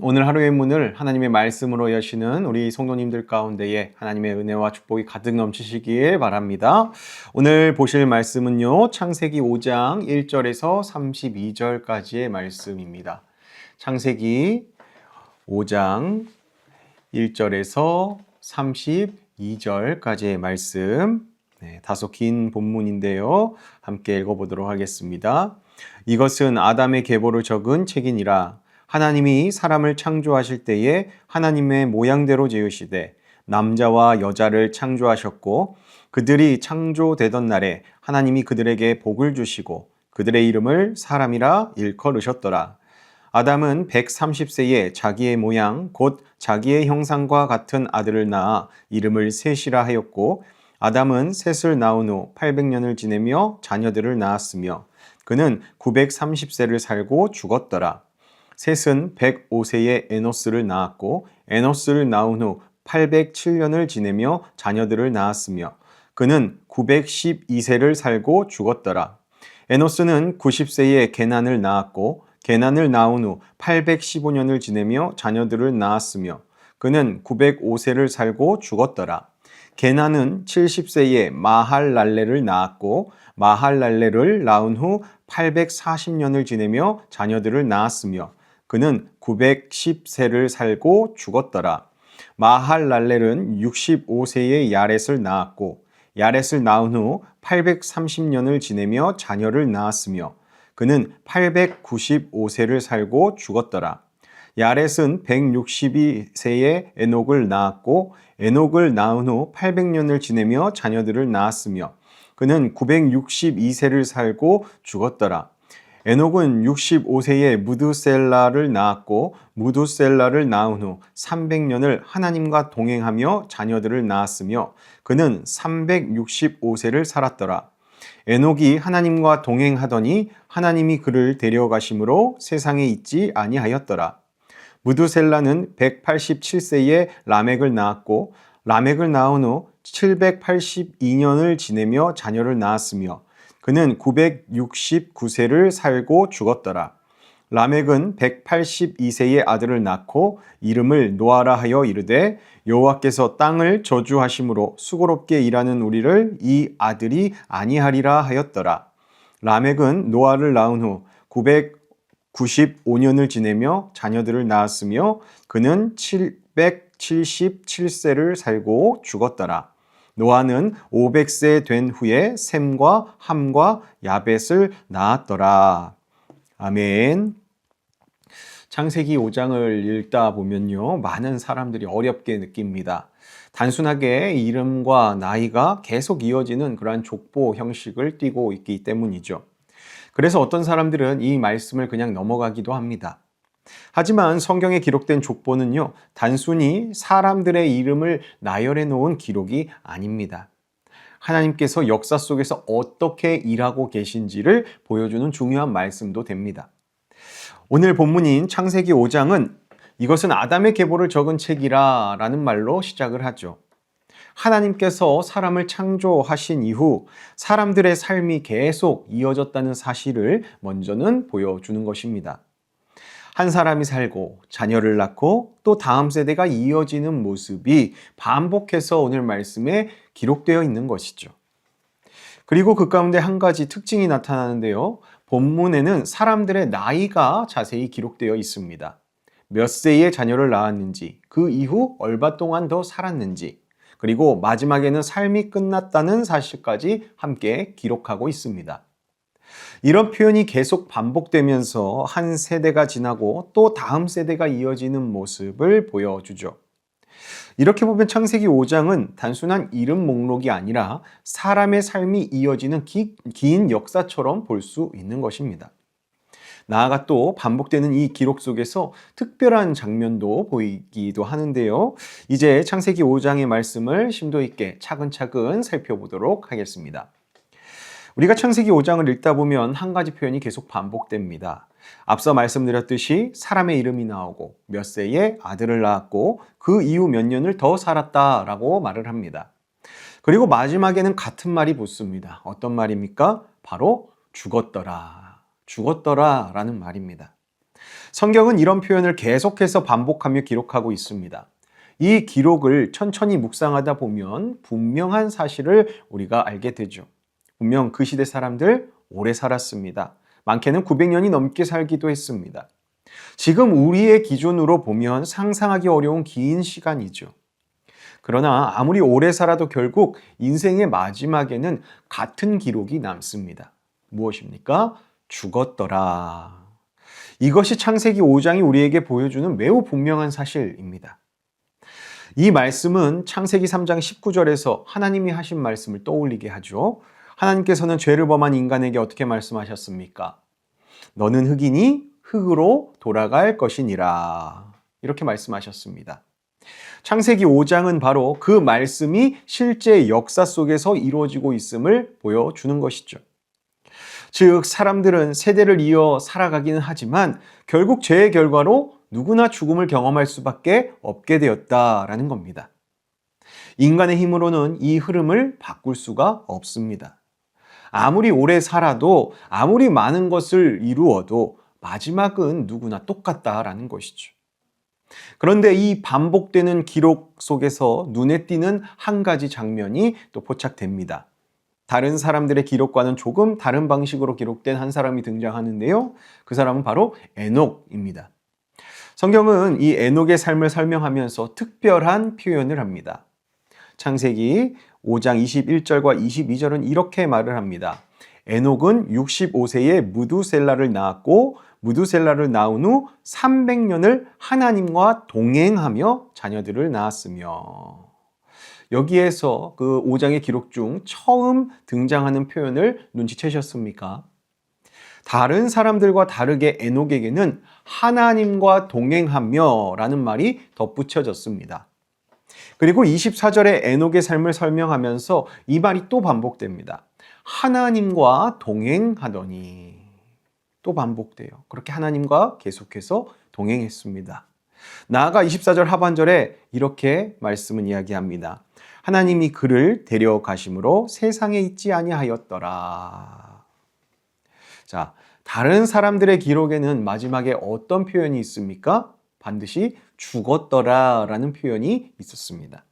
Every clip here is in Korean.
오늘 하루의 문을 하나님의 말씀으로 여시는 우리 성도님들 가운데에 하나님의 은혜와 축복이 가득 넘치시길 바랍니다. 오늘 보실 말씀은요, 창세기 5장 1절에서 32절까지의 말씀입니다. 창세기 5장 1절에서 32절까지의 말씀, 다소 긴 본문인데요. 함께 읽어보도록 하겠습니다. 이것은 아담의 계보를 적은 책이니라. 하나님이 사람을 창조하실 때에 하나님의 모양대로 지으시되 남자와 여자를 창조하셨고, 그들이 창조되던 날에 하나님이 그들에게 복을 주시고 그들의 이름을 사람이라 일컬으셨더라. 아담은 130세에 자기의 모양 곧 자기의 형상과 같은 아들을 낳아 이름을 셋이라 하였고, 아담은 셋을 낳은 후 800년을 지내며 자녀들을 낳았으며 그는 930세를 살고 죽었더라. 셋은 105세에 에노스를 낳았고, 에노스를 낳은 후 807년을 지내며 자녀들을 낳았으며 그는 912세를 살고 죽었더라. 에노스는 90세에 게난을 낳았고, 게난을 낳은 후 815년을 지내며 자녀들을 낳았으며 그는 905세를 살고 죽었더라. 게난은 70세에 마할랄레를 낳았고, 마할랄레를 낳은 후 840년을 지내며 자녀들을 낳았으며 그는 910세를 살고 죽었더라. 마할랄렐은 65세에 야렛을 낳았고, 야렛을 낳은 후 830년을 지내며 자녀를 낳았으며 그는 895세를 살고 죽었더라. 야렛은 162세에 에녹을 낳았고, 에녹을 낳은 후 800년을 지내며 자녀들을 낳았으며 그는 962세를 살고 죽었더라. 에녹은 65세에 무드셀라를 낳았고, 무드셀라를 낳은 후 300년을 하나님과 동행하며 자녀들을 낳았으며 그는 365세를 살았더라. 에녹이 하나님과 동행하더니 하나님이 그를 데려가심으로 세상에 있지 아니하였더라. 무드셀라는 187세에 라멕을 낳았고, 라멕을 낳은 후 782년을 지내며 자녀를 낳았으며 그는 969세를 살고 죽었더라. 라멕은 182세의 아들을 낳고 이름을 노아라 하여 이르되, 여호와께서 땅을 저주하심으로 수고롭게 일하는 우리를 이 아들이 아니하리라 하였더라. 라멕은 노아를 낳은 후 995년을 지내며 자녀들을 낳았으며 그는 777세를 살고 죽었더라. 노아는 500세 된 후에 셈과 함과 야벳을 낳았더라. 아멘. 창세기 5장을 읽다 보면요, 많은 사람들이 어렵게 느낍니다. 단순하게 이름과 나이가 계속 이어지는 그러한 족보 형식을 띠고 있기 때문이죠. 그래서 어떤 사람들은 이 말씀을 그냥 넘어가기도 합니다. 하지만 성경에 기록된 족보는요, 단순히 사람들의 이름을 나열해 놓은 기록이 아닙니다. 하나님께서 역사 속에서 어떻게 일하고 계신지를 보여주는 중요한 말씀도 됩니다. 오늘 본문인 창세기 5장은 이것은 아담의 계보를 적은 책이라 라는 말로 시작을 하죠. 하나님께서 사람을 창조하신 이후 사람들의 삶이 계속 이어졌다는 사실을 먼저는 보여주는 것입니다. 한 사람이 살고 자녀를 낳고 또 다음 세대가 이어지는 모습이 반복해서 오늘 말씀에 기록되어 있는 것이죠. 그리고 그 가운데 한 가지 특징이 나타나는데요. 본문에는 사람들의 나이가 자세히 기록되어 있습니다. 몇 세의 자녀를 낳았는지, 그 이후 얼마 동안 더 살았는지, 그리고 마지막에는 삶이 끝났다는 사실까지 함께 기록하고 있습니다. 이런 표현이 계속 반복되면서 한 세대가 지나고 또 다음 세대가 이어지는 모습을 보여주죠. 이렇게 보면 창세기 5장은 단순한 이름 목록이 아니라 사람의 삶이 이어지는 긴 역사처럼 볼 수 있는 것입니다. 나아가 또 반복되는 이 기록 속에서 특별한 장면도 보이기도 하는데요. 이제 창세기 5장의 말씀을 심도 있게 차근차근 살펴보도록 하겠습니다. 우리가 창세기 5장을 읽다 보면 한 가지 표현이 계속 반복됩니다. 앞서 말씀드렸듯이 사람의 이름이 나오고 몇 세에 아들을 낳았고 그 이후 몇 년을 더 살았다라고 말을 합니다. 그리고 마지막에는 같은 말이 붙습니다. 어떤 말입니까? 바로 죽었더라. 죽었더라 라는 말입니다. 성경은 이런 표현을 계속해서 반복하며 기록하고 있습니다. 이 기록을 천천히 묵상하다 보면 분명한 사실을 우리가 알게 되죠. 분명 그 시대 사람들 오래 살았습니다. 많게는 900년이 넘게 살기도 했습니다. 지금 우리의 기준으로 보면 상상하기 어려운 긴 시간이죠. 그러나 아무리 오래 살아도 결국 인생의 마지막에는 같은 기록이 남습니다. 무엇입니까? 죽었더라. 이것이 창세기 5장이 우리에게 보여주는 매우 분명한 사실입니다. 이 말씀은 창세기 3장 19절에서 하나님이 하신 말씀을 떠올리게 하죠. 하나님께서는 죄를 범한 인간에게 어떻게 말씀하셨습니까? 너는 흙이니 흙으로 돌아갈 것이니라. 이렇게 말씀하셨습니다. 창세기 5장은 바로 그 말씀이 실제 역사 속에서 이루어지고 있음을 보여주는 것이죠. 즉, 사람들은 세대를 이어 살아가기는 하지만 결국 죄의 결과로 누구나 죽음을 경험할 수밖에 없게 되었다라는 겁니다. 인간의 힘으로는 이 흐름을 바꿀 수가 없습니다. 아무리 오래 살아도 아무리 많은 것을 이루어도 마지막은 누구나 똑같다라는 것이죠. 그런데 이 반복되는 기록 속에서 눈에 띄는 한 가지 장면이 또 포착됩니다. 다른 사람들의 기록과는 조금 다른 방식으로 기록된 한 사람이 등장하는데요. 그 사람은 바로 에녹입니다. 성경은 이 에녹의 삶을 설명하면서 특별한 표현을 합니다. 창세기 5장 21절과 22절은 이렇게 말을 합니다. 에녹은 65세에 무두셀라를 낳았고 무두셀라를 낳은 후 300년을 하나님과 동행하며 자녀들을 낳았으며. 여기에서 그 5장의 기록 중 처음 등장하는 표현을 눈치채셨습니까? 다른 사람들과 다르게 에녹에게는 하나님과 동행하며 라는 말이 덧붙여졌습니다. 그리고 24절에 에녹의 삶을 설명하면서 이 말이 또 반복됩니다. 하나님과 동행하더니. 또 반복돼요. 그렇게 하나님과 계속해서 동행했습니다. 나아가 24절 하반절에 이렇게 말씀은 이야기합니다. 하나님이 그를 데려가심으로 세상에 있지 아니하였더라. 자, 다른 사람들의 기록에는 마지막에 어떤 표현이 있습니까? 반드시 죽었더라라는 표현이 있었습니다.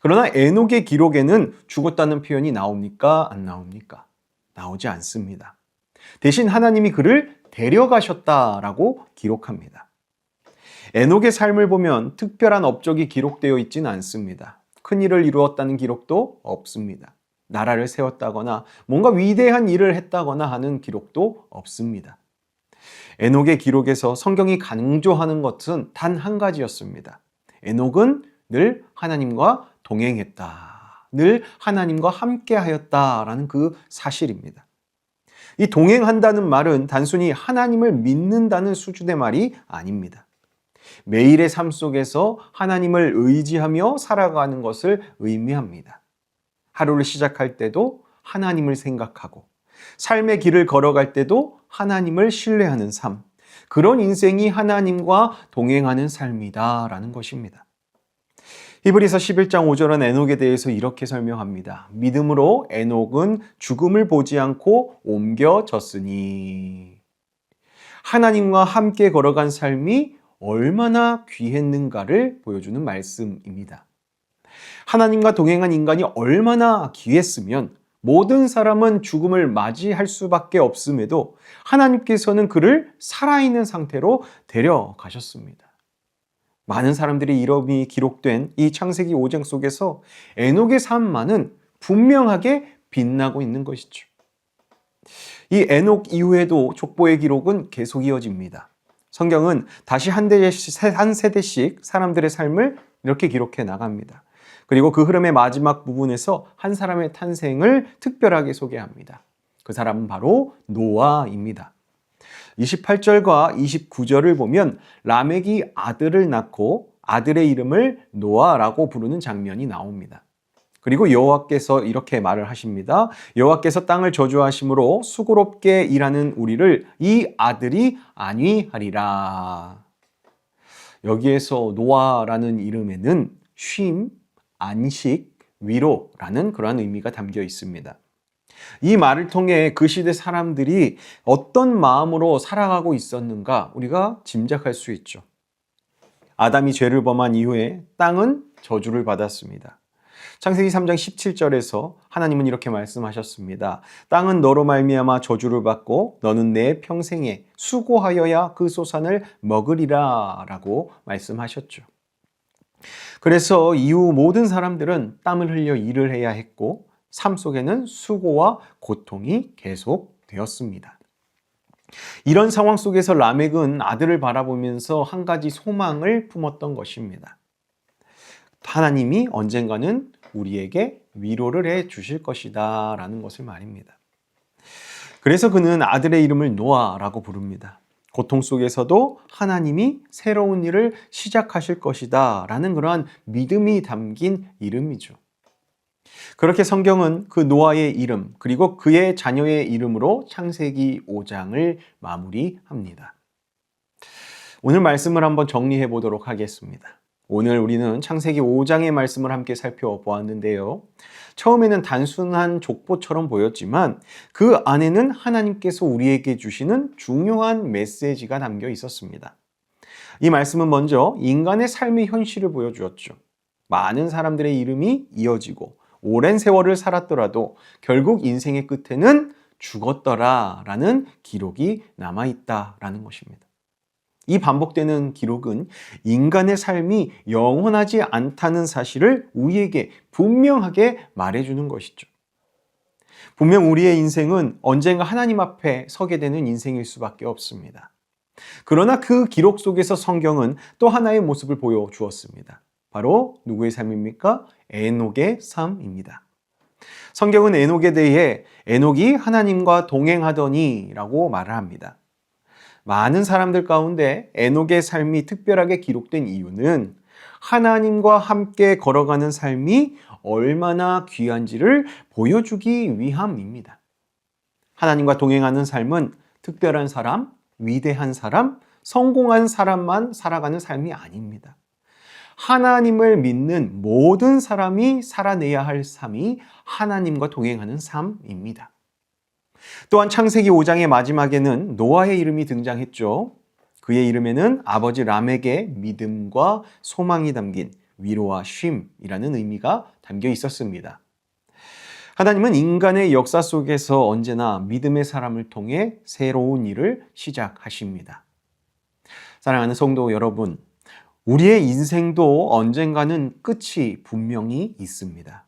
그러나 에녹의 기록에는 죽었다는 표현이 나옵니까? 안 나옵니까? 나오지 않습니다. 대신 하나님이 그를 데려가셨다라고 기록합니다. 에녹의 삶을 보면 특별한 업적이 기록되어 있지는 않습니다. 큰 일을 이루었다는 기록도 없습니다. 나라를 세웠다거나 뭔가 위대한 일을 했다거나 하는 기록도 없습니다. 에녹의 기록에서 성경이 강조하는 것은 단 한 가지였습니다. 에녹은 늘 하나님과 동행했다. 늘 하나님과 함께하였다라는 그 사실입니다. 이 동행한다는 말은 단순히 하나님을 믿는다는 수준의 말이 아닙니다. 매일의 삶 속에서 하나님을 의지하며 살아가는 것을 의미합니다. 하루를 시작할 때도 하나님을 생각하고 삶의 길을 걸어갈 때도 하나님을 신뢰하는 삶, 그런 인생이 하나님과 동행하는 삶이다라는 것입니다. 히브리서 11장 5절은 에녹에 대해서 이렇게 설명합니다. 믿음으로 에녹은 죽음을 보지 않고 옮겨졌으니. 하나님과 함께 걸어간 삶이 얼마나 귀했는가를 보여주는 말씀입니다. 하나님과 동행한 인간이 얼마나 귀했으면 모든 사람은 죽음을 맞이할 수밖에 없음에도 하나님께서는 그를 살아있는 상태로 데려가셨습니다. 많은 사람들의 이름이 기록된 이 창세기 5장 속에서 에녹의 삶만은 분명하게 빛나고 있는 것이죠. 이 에녹 이후에도 족보의 기록은 계속 이어집니다. 성경은 다시 한 세대씩 사람들의 삶을 이렇게 기록해 나갑니다. 그리고 그 흐름의 마지막 부분에서 한 사람의 탄생을 특별하게 소개합니다. 그 사람은 바로 노아입니다. 28절과 29절을 보면 라멕이 아들을 낳고 아들의 이름을 노아라고 부르는 장면이 나옵니다. 그리고 여호와께서 이렇게 말을 하십니다. 여호와께서 땅을 저주하심으로 수고롭게 일하는 우리를 이 아들이 안위하리라. 여기에서 노아라는 이름에는 쉼, 안식, 위로라는 그러한 의미가 담겨 있습니다. 이 말을 통해 그 시대 사람들이 어떤 마음으로 살아가고 있었는가 우리가 짐작할 수 있죠. 아담이 죄를 범한 이후에 땅은 저주를 받았습니다. 창세기 3장 17절에서 하나님은 이렇게 말씀하셨습니다. 땅은 너로 말미암아 저주를 받고 너는 내 평생에 수고하여야 그 소산을 먹으리라 라고 말씀하셨죠. 그래서 이후 모든 사람들은 땀을 흘려 일을 해야 했고 삶 속에는 수고와 고통이 계속되었습니다. 이런 상황 속에서 라멕은 아들을 바라보면서 한 가지 소망을 품었던 것입니다. 하나님이 언젠가는 우리에게 위로를 해 주실 것이다 라는 것을 말입니다. 그래서 그는 아들의 이름을 노아라고 부릅니다. 고통 속에서도 하나님이 새로운 일을 시작하실 것이다 라는 그러한 믿음이 담긴 이름이죠. 그렇게 성경은 그 노아의 이름 그리고 그의 자녀의 이름으로 창세기 5장을 마무리합니다. 오늘 말씀을 한번 정리해 보도록 하겠습니다. 오늘 우리는 창세기 5장의 말씀을 함께 살펴보았는데요. 처음에는 단순한 족보처럼 보였지만 그 안에는 하나님께서 우리에게 주시는 중요한 메시지가 담겨 있었습니다. 이 말씀은 먼저 인간의 삶의 현실을 보여주었죠. 많은 사람들의 이름이 이어지고 오랜 세월을 살았더라도 결국 인생의 끝에는 죽었더라라는 기록이 남아있다라는 것입니다. 이 반복되는 기록은 인간의 삶이 영원하지 않다는 사실을 우리에게 분명하게 말해주는 것이죠. 분명 우리의 인생은 언젠가 하나님 앞에 서게 되는 인생일 수밖에 없습니다. 그러나 그 기록 속에서 성경은 또 하나의 모습을 보여주었습니다. 바로 누구의 삶입니까? 에녹의 삶입니다. 성경은 에녹에 대해 에녹이 하나님과 동행하더니 라고 말을 합니다. 많은 사람들 가운데 에녹의 삶이 특별하게 기록된 이유는 하나님과 함께 걸어가는 삶이 얼마나 귀한지를 보여주기 위함입니다. 하나님과 동행하는 삶은 특별한 사람, 위대한 사람, 성공한 사람만 살아가는 삶이 아닙니다. 하나님을 믿는 모든 사람이 살아내야 할 삶이 하나님과 동행하는 삶입니다. 또한 창세기 5장의 마지막에는 노아의 이름이 등장했죠. 그의 이름에는 아버지 라멕의 믿음과 소망이 담긴 위로와 쉼이라는 의미가 담겨 있었습니다. 하나님은 인간의 역사 속에서 언제나 믿음의 사람을 통해 새로운 일을 시작하십니다. 사랑하는 성도 여러분, 우리의 인생도 언젠가는 끝이 분명히 있습니다.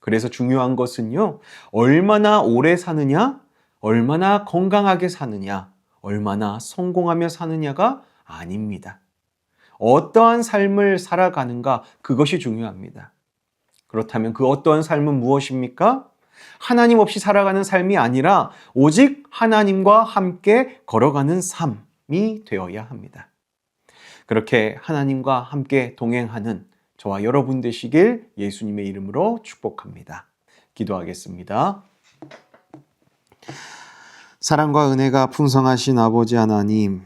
그래서 중요한 것은요, 얼마나 오래 사느냐, 얼마나 건강하게 사느냐, 얼마나 성공하며 사느냐가 아닙니다. 어떠한 삶을 살아가는가, 그것이 중요합니다. 그렇다면 그 어떠한 삶은 무엇입니까? 하나님 없이 살아가는 삶이 아니라 오직 하나님과 함께 걸어가는 삶이 되어야 합니다. 그렇게 하나님과 함께 동행하는 저와 여러분 되시길 예수님의 이름으로 축복합니다. 기도하겠습니다. 사랑과 은혜가 풍성하신 아버지 하나님,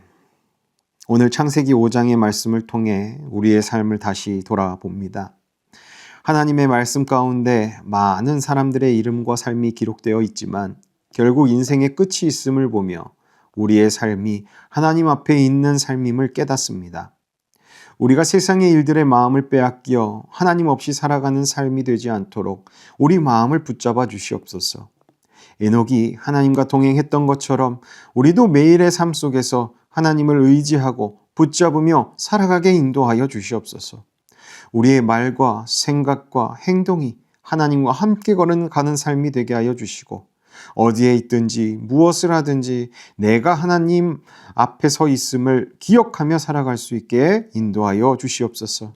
오늘 창세기 5장의 말씀을 통해 우리의 삶을 다시 돌아봅니다. 하나님의 말씀 가운데 많은 사람들의 이름과 삶이 기록되어 있지만 결국 인생의 끝이 있음을 보며 우리의 삶이 하나님 앞에 있는 삶임을 깨닫습니다. 우리가 세상의 일들의 마음을 빼앗겨 하나님 없이 살아가는 삶이 되지 않도록 우리 마음을 붙잡아 주시옵소서. 에녹이 하나님과 동행했던 것처럼 우리도 매일의 삶 속에서 하나님을 의지하고 붙잡으며 살아가게 인도하여 주시옵소서. 우리의 말과 생각과 행동이 하나님과 함께 걸어가는 삶이 되게 하여 주시고 어디에 있든지 무엇을 하든지 내가 하나님 앞에 서 있음을 기억하며 살아갈 수 있게 인도하여 주시옵소서.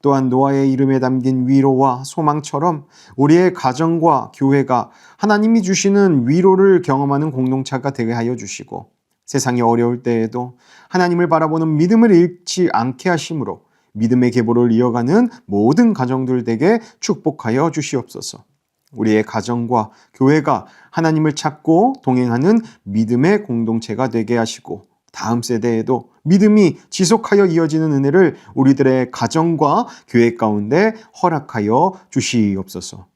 또한 노아의 이름에 담긴 위로와 소망처럼 우리의 가정과 교회가 하나님이 주시는 위로를 경험하는 공동체가 되게 하여 주시고 세상이 어려울 때에도 하나님을 바라보는 믿음을 잃지 않게 하심으로 믿음의 계보를 이어가는 모든 가정들 되게 축복하여 주시옵소서. 우리의 가정과 교회가 하나님을 찾고 동행하는 믿음의 공동체가 되게 하시고 다음 세대에도 믿음이 지속하여 이어지는 은혜를 우리들의 가정과 교회 가운데 허락하여 주시옵소서.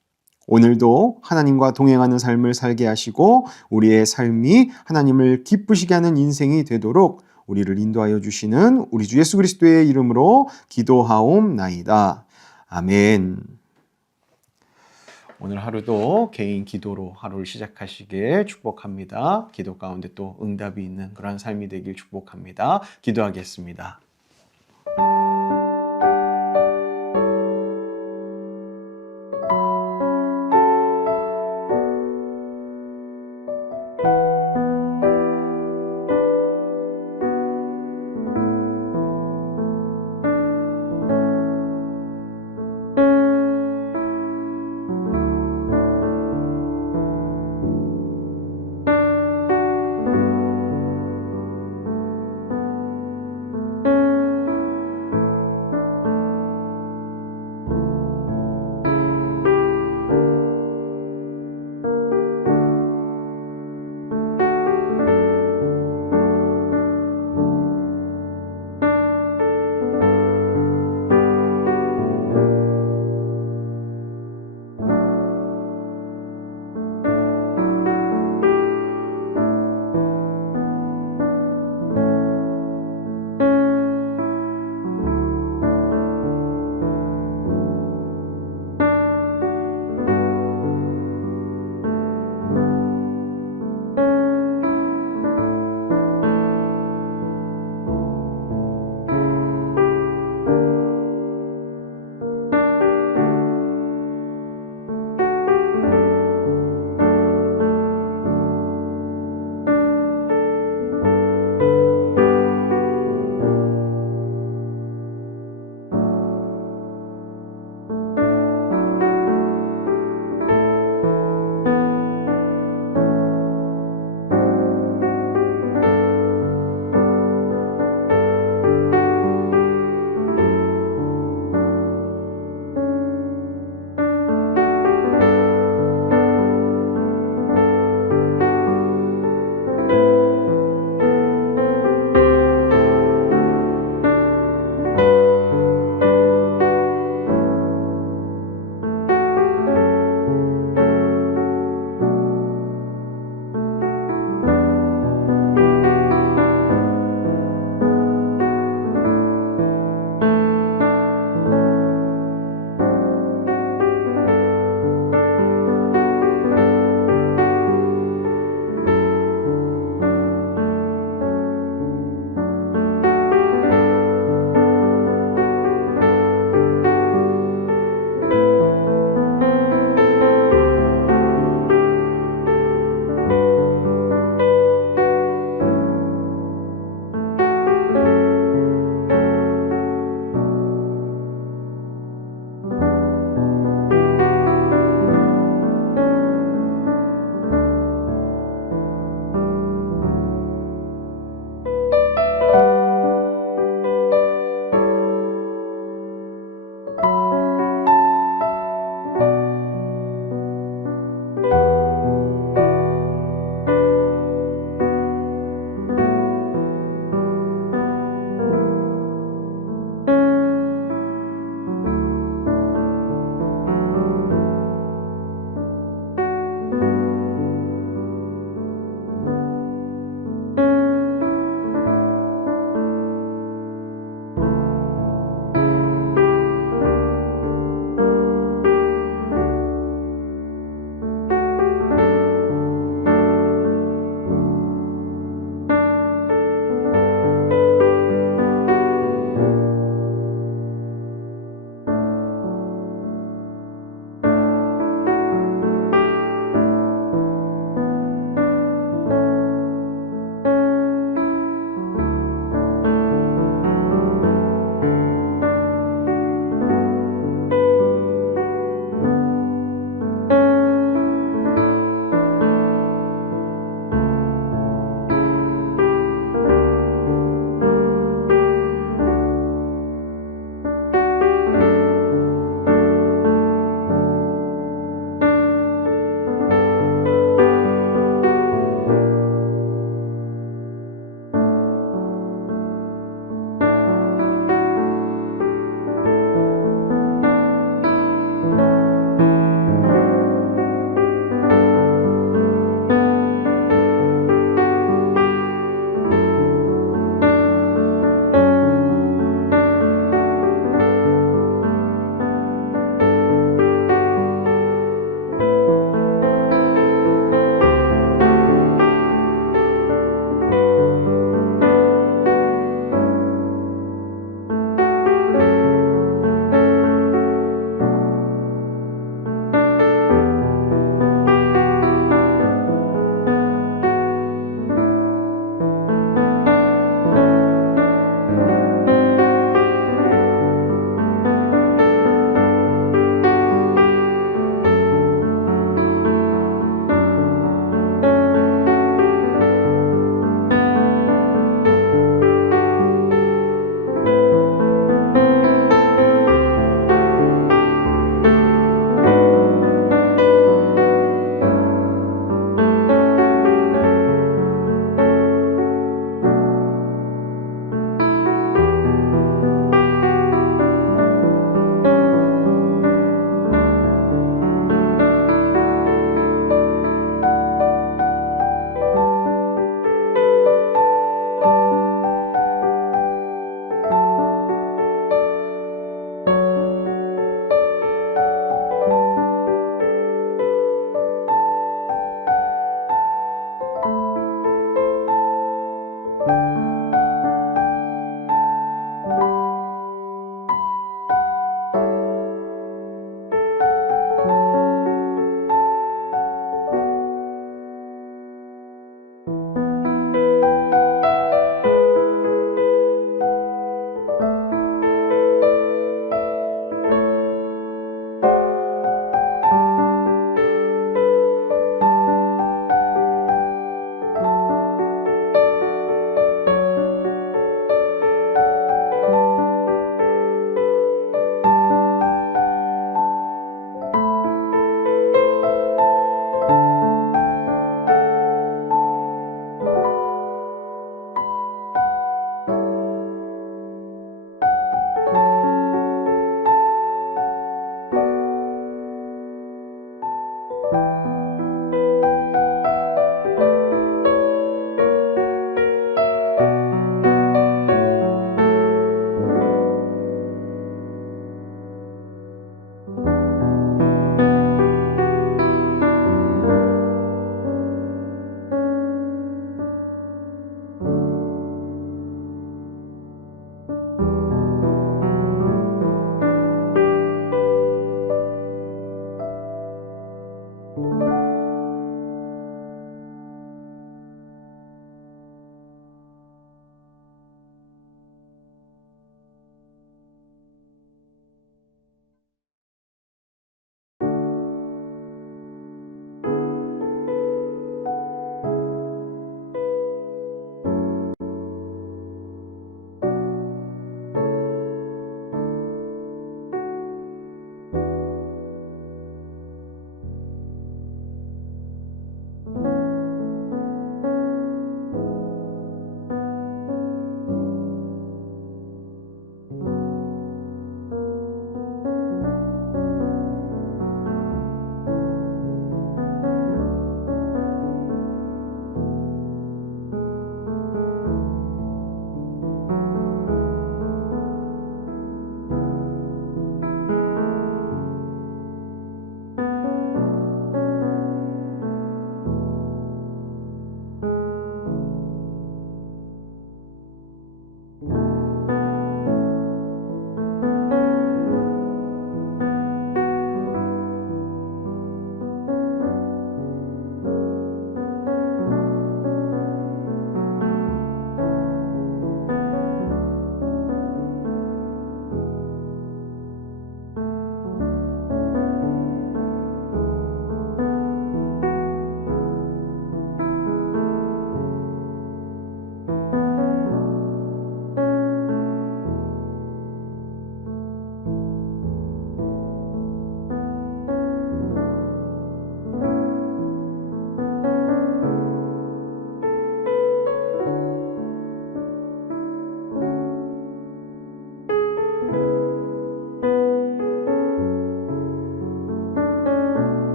오늘도 하나님과 동행하는 삶을 살게 하시고 우리의 삶이 하나님을 기쁘시게 하는 인생이 되도록 우리를 인도하여 주시는 우리 주 예수 그리스도의 이름으로 기도하옵나이다. 아멘. 오늘 하루도 개인 기도로 하루를 시작하시길 축복합니다. 기도 가운데 또 응답이 있는 그런 삶이 되길 축복합니다. 기도하겠습니다.